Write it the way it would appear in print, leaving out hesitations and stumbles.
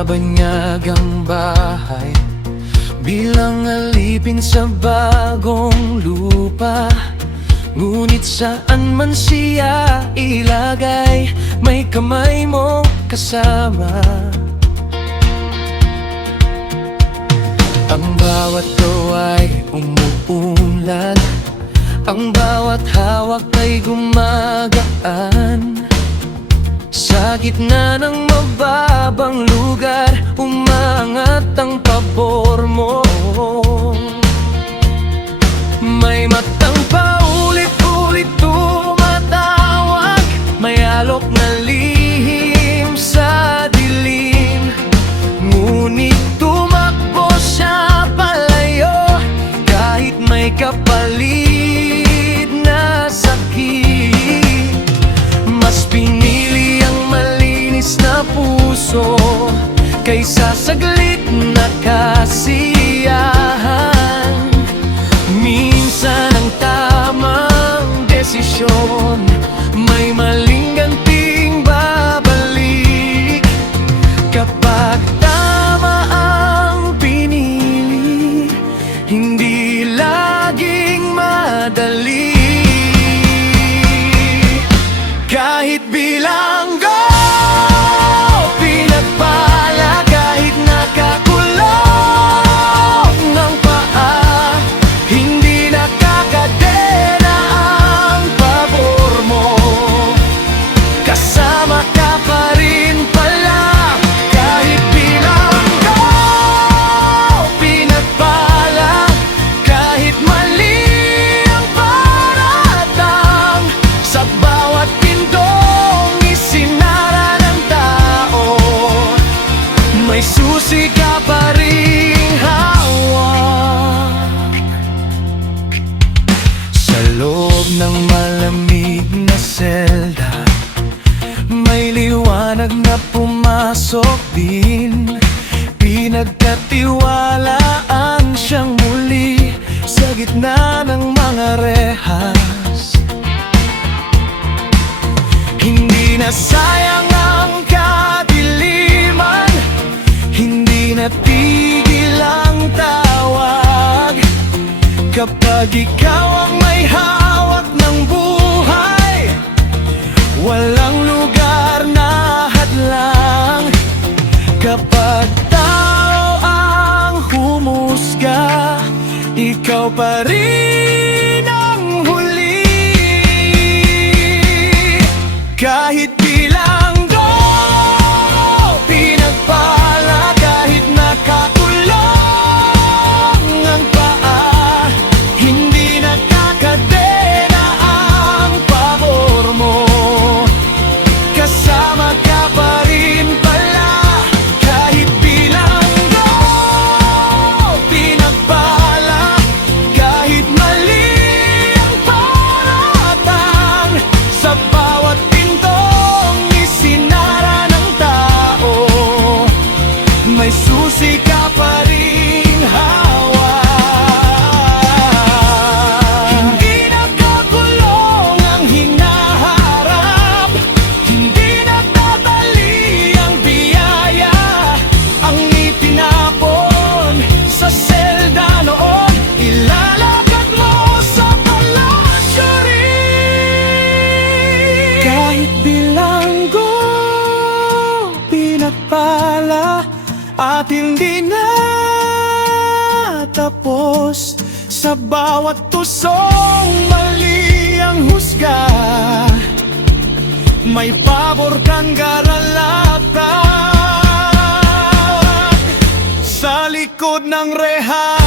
Binabanyag ang bahay bilang alipin sa bagong lupa. Ngunit saan man siya ilagay, may kamay mo kasama. Ang bawat gawa'y umuunlad, ang bawat hawak ay gumagaan. Sa gitna ng mababang lugar, umangat ang pabor mo. May matang paulit-ulit tumatawag, may alok na lihim sa dilim. Ngunit tumakbo siya palayo, kahit may kapalit na sakit. Mas pinili ang malinis na puso kaysa saglit na kasiyahan. Minsan ang tamang desisyon, may maling ganting babalik. Kapag tama ang pinili, hindi laging madali. Kahit bilanggo pinagpala, kahit nakakulong ang paa, hindi nakakadena ang pabor mo. Kasama ka pa rin pala. Kahit bilanggo pinagpala, kahit mali ang paratang, sa bawat pindong isinara ng tao, may susi ka pa ring hawak. Sa loob ng malamig na selda, may liwanag na pumasok din. Pinagkatiwalaan siyang muli sa gitna ng mga rehas. Hindi na sayang ang kadiliman, hindi natigil ang tawag. Kapag ikaw ang may hawak ng buhay, walang lugar na hadlang. Kapag tao ang humusga, ikaw pa rin ang huli. Kahit bilanggo pinagpala, kahit nakakulong ang paa, hindi nakakadena ang pabor mo. Kasama ka pa rin pala. Kahit bilanggo pinagpala, kahit mali ang paratang, sa bawat pintong isinara ng tao, may susi ka pa ring hawak. Hindi nakakulong ang hinaharap, hindi natatali ang biyaya. Ang itinapon sa selda noon, ilalagad mo sa palasyo rin. Kahit bilanggo pinagpala, at hindi na tapos, sa bawat tusong mali ang husga, may pabor kang garalatan. Sa likod ng reha